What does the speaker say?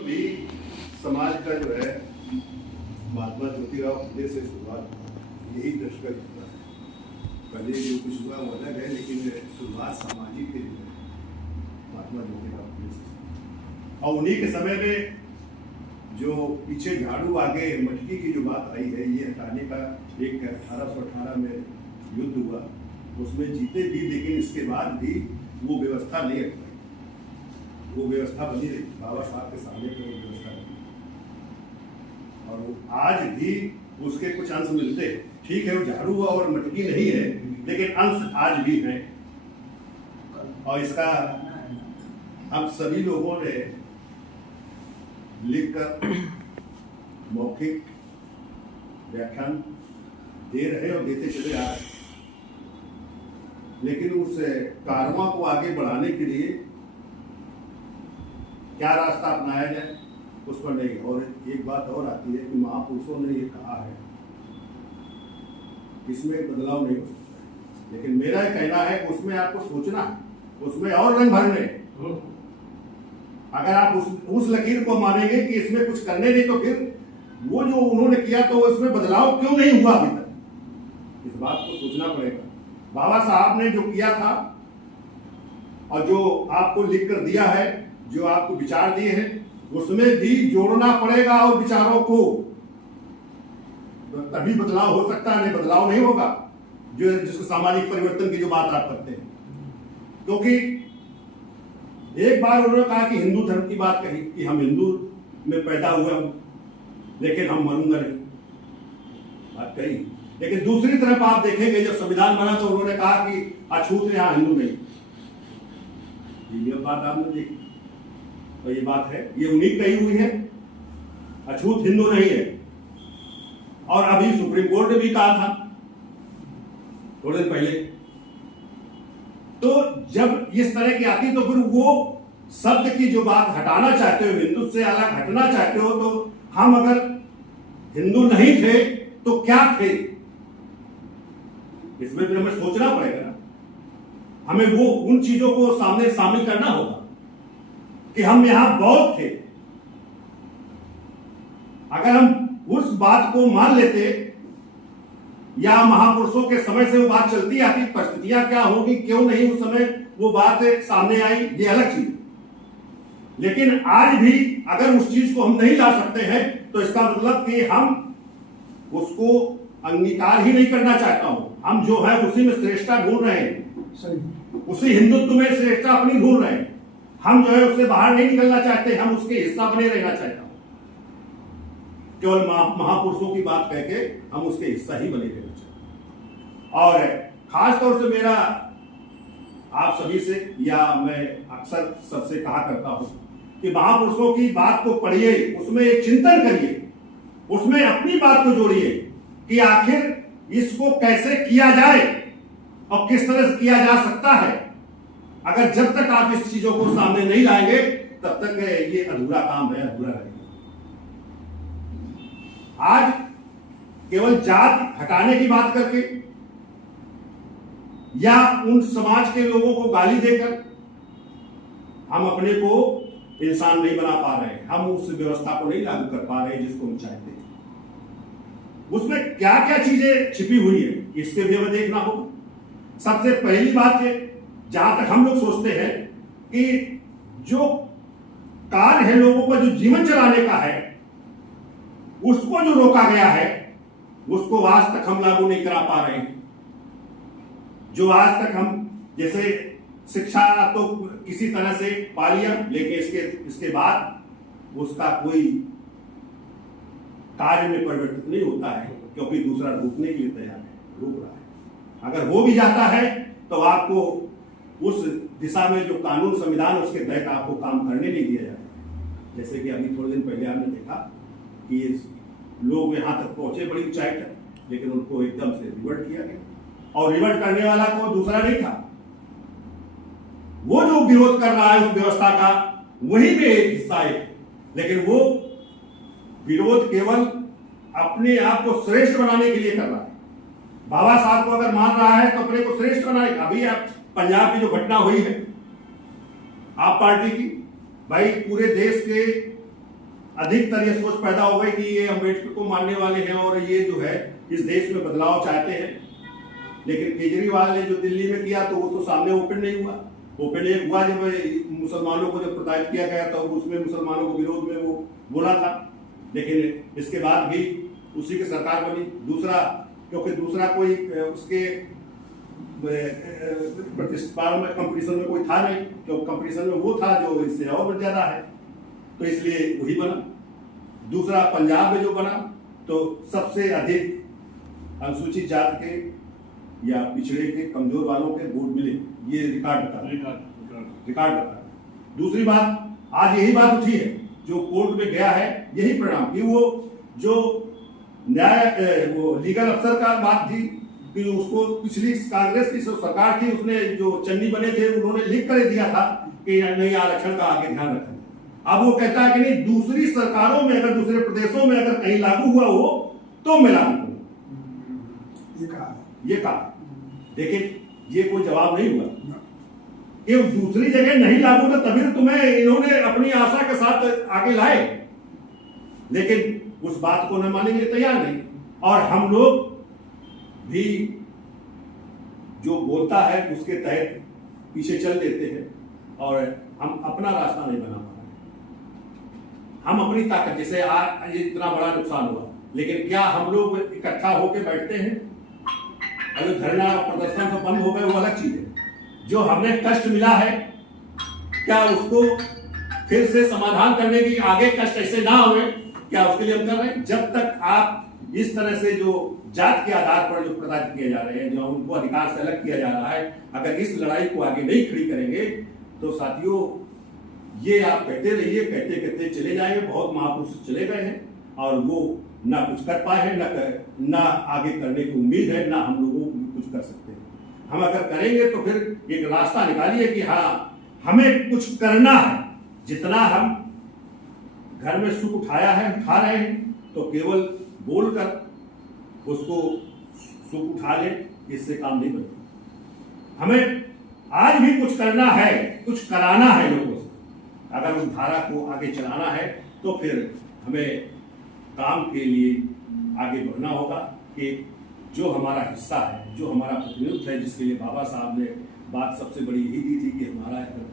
भी समाज का जो है महात्मा ज्योतिराव फुले से शुरुआत यही दशक हुआ है। पहले जो कुछ हुआ वो अलग है, लेकिन शुरुआत सामाजिक के लिए महात्मा ज्योतिराव फुले से। और उन्हीं के समय में जो पीछे झाड़ू आगे मटकी की जो बात आई है, ये हटाने का एक 1818 में युद्ध हुआ, उसमें जीते भी, लेकिन इसके बाद भी वो व्यवस्था नहीं हट पाई। वो व्यवस्था बनी रही, बाबा साहब के सामने पर वो व्यवस्था बनी, और आज भी उसके कुछ अंश मिलते हैं। ठीक है, वो झाड़ू और मटकी नहीं है, लेकिन अंश आज भी है। और इसका हम सभी लोगों ने लिखकर मौखिक व्याख्यान दे रहे और देते चले आ रहे, लेकिन उस कारवां को आगे बढ़ाने के लिए क्या रास्ता अपनाया जाए उस पर नहीं। और एक बात और आती है कि महापुरुषों ने ये कहा है, इसमें बदलाव नहीं हो सकता, लेकिन मेरा कहना है कि उसमें आपको सोचना है, उसमें और रंग भरने। अगर आप उस लकीर को मानेंगे कि इसमें कुछ करने नहीं, तो फिर वो जो उन्होंने किया तो इसमें बदलाव क्यों नहीं हुआ अभी तक, इस बात को सोचना पड़ेगा। बाबा साहब ने जो किया था और जो आपको लिख कर दिया है, जो आपको विचार दिए हैं, उसमें भी जोड़ना पड़ेगा और विचारों को, तभी बदलाव हो सकता है, नहीं बदलाव नहीं होगा। जो जिसको सामाजिक परिवर्तन की जो बात आप करते हैं, क्योंकि एक बार उन्होंने कहा कि हिंदू धर्म की बात कही कि हम हिंदू में पैदा हुए हम, लेकिन हम मरूंगा नहीं, बात कही। लेकिन दूसरी तरफ आप देखेंगे जब संविधान बना तो उन्होंने कहा कि अछूत यहाँ हिंदू नहीं, ये बात आपने देखी। तो ये बात है, ये उन्हीं कही हुई है, अछूत हिंदू नहीं है। और अभी सुप्रीम कोर्ट ने भी कहा था थोड़े दिन पहले। तो जब इस तरह की आती तो फिर वो शब्द की जो बात हटाना चाहते हो, हिंदू से अलग हटना चाहते हो, तो हम अगर हिंदू नहीं थे तो क्या थे, इसमें भी हमें सोचना पड़ेगा ना। हमें वो उन चीजों को सामने शामिल करना होगा कि हम यहां बौद्ध थे। अगर हम उस बात को मान लेते, या महापुरुषों के समय से वो बात चलती आती, परिस्थितियां क्या होगी, क्यों नहीं उस समय वो बात सामने आई, ये अलग चीज। लेकिन आज भी अगर उस चीज को हम नहीं ला सकते हैं, तो इसका मतलब कि हम उसको अंगीकार ही नहीं करना चाहता हूं। हम जो है उसी में श्रेष्ठता ढूंढ रहे हैं, उसी हिंदुत्व में श्रेष्ठता अपनी ढूंढ रहे हैं। हम जो है उससे बाहर नहीं निकलना चाहते, हम उसके हिस्सा बने रहना चाहता हूं। केवल महापुरुषों की बात कह के हम उसके हिस्सा ही बने रहना चाहते। और खास तौर से मेरा आप सभी से, या मैं अक्सर सबसे कहा करता हूं कि महापुरुषों की बात को पढ़िए, उसमें एक चिंतन करिए, उसमें अपनी बात को जोड़िए कि आखिर इसको कैसे किया जाए और किस तरह से किया जा सकता है। अगर जब तक आप इस चीजों को सामने नहीं लाएंगे, तब तक ये अधूरा काम है, अधूरा रहेगा। आज केवल जात हटाने की बात करके या उन समाज के लोगों को गाली देकर हम अपने को इंसान नहीं बना पा रहे हैं, हम उस व्यवस्था को नहीं लागू कर पा रहे हैं जिसको हम चाहते हैं। उसमें क्या क्या चीजें छिपी हुई है, इसके भी हमें देखना होगा। सबसे पहली बात है, जहां तक हम लोग सोचते हैं कि जो कार्य है लोगों का, जो जीवन चलाने का है, उसको जो रोका गया है, उसको आज तक हम लागू नहीं करा पा रहे हैं। जो आज तक हम, जैसे शिक्षा तो किसी तरह से पा लिया, लेकिन इसके बाद उसका कोई कार्य में परिवर्तित नहीं होता है, क्योंकि दूसरा रोकने के लिए तैयार है, रोक रहा है। अगर वो भी जाता है तो आपको उस दिशा में जो कानून संविधान उसके तहत आपको काम करने नहीं दिया जाता। जैसे कि अभी थोड़े दिन पहले आपने देखा कि लोग यहां तक पहुंचे बड़ी ऊंचाई तक, लेकिन उनको एकदम से रिवर्ट किया गया, और रिवर्ट करने वाला को दूसरा नहीं था, वो जो विरोध कर रहा है उस व्यवस्था का, वही में एक हिस्सा है। लेकिन वो विरोध केवल अपने आप को श्रेष्ठ बनाने के लिए कर रहा है। बाबा साहब को अगर मान रहा है तो अपने को श्रेष्ठ बनाए। अभी आप पंजाब की जो घटना हुई है आप पार्टी की, भाई पूरे देश के अधिकतर ये सोच पैदा हो गई कि ये अम्बेडकर को मानने वाले हैं और ये जो है इस देश में बदलाव चाहते हैं। लेकिन केजरीवाल ने जो दिल्ली में किया तो वो तो सामने ओपन नहीं हुआ। ओपन एक हुआ जब मुसलमानों को जब प्रताड़ित किया गया तो उसमें मुसलमानों के विरोध में वो बोला था, लेकिन इसके बाद भी उसी की सरकार बनी। दूसरा, क्योंकि दूसरा कोई उसके प्रतिस्पर्धा में कंपटीशन में कोई था नहीं, तो कंपटीशन में वो था जो इससे और ज्यादा है, तो इसलिए वही बना। दूसरा, पंजाब में जो बना तो सबसे अधिक अनुसूचित जात के या पिछड़े के कमजोर वालों के वोट मिले, ये रिकॉर्ड बता। दूसरी बात, आज यही बात उठी है जो कोर्ट में गया है, यही परिणाम कि वो जो न्याय वो लीगल अफसर का बात थी कि उसको पिछली कांग्रेस की सरकार थी, उसने जो चन्नी बने थे उन्होंने लिख कर दिया था कि नहीं आरक्षण का आगे ध्यान रखें। अब वो कहता है कि नहीं, दूसरी सरकारों में अगर दूसरे प्रदेशों में अगर कहीं लागू हुआ हो तो मैं लागू करूं, ये कहा। लेकिन ये कोई जवाब नहीं हुआ कि दूसरी जगह नहीं लागू था, तभी तो तुम्हें इन्होंने अपनी आशा के साथ आगे लाए, लेकिन उस बात को न मानने के लिए तैयार नहीं। और हम लोग भी जो बोलता है उसके तहत पीछे चल देते हैं और हम अपना रास्ता नहीं बना पा रहे। हम अपनी ताकत, जैसे आज ये इतना बड़ा नुकसान हुआ, लेकिन क्या हम लोग इकट्ठा होकर बैठते हैं? अगर धरना प्रदर्शन से बंद हो गए वो अलग चीज है। जो हमें कष्ट मिला है, क्या उसको फिर से समाधान करने की, आगे कष्ट ऐसे ना हुए, क्या उसके लिए हम कर रहे हैं? जब तक आप इस तरह से जो जात के आधार पर जो प्रताड़ित किए जा रहे हैं, जो उनको अधिकार से अलग किया जा रहा है, अगर इस लड़ाई को आगे नहीं खड़ी करेंगे तो साथियों ये आप कहते रहिए, कहते कहते चले जाएंगे। बहुत महापुरुष चले गए हैं और वो ना कुछ कर पाए हैं, ना आगे करने की उम्मीद है, ना हम लोगों को कुछ कर सकते हैं। हम अगर करेंगे तो फिर एक रास्ता निकालिए कि हाँ हमें कुछ करना है। जितना हम घर में सुख उठाया है, उठा रहे हैं, तो केवल बोलकर उसको सुख उठा ले, इससे काम नहीं बनता। हमें आज भी कुछ करना है, कुछ कराना है लोगों से। अगर उस धारा को आगे चलाना है तो फिर हमें काम के लिए आगे बढ़ना होगा कि जो हमारा हिस्सा है, जो हमारा प्रतिनिधित्व है, जिसके लिए बाबा साहब ने बात सबसे बड़ी यही दी थी कि हमारा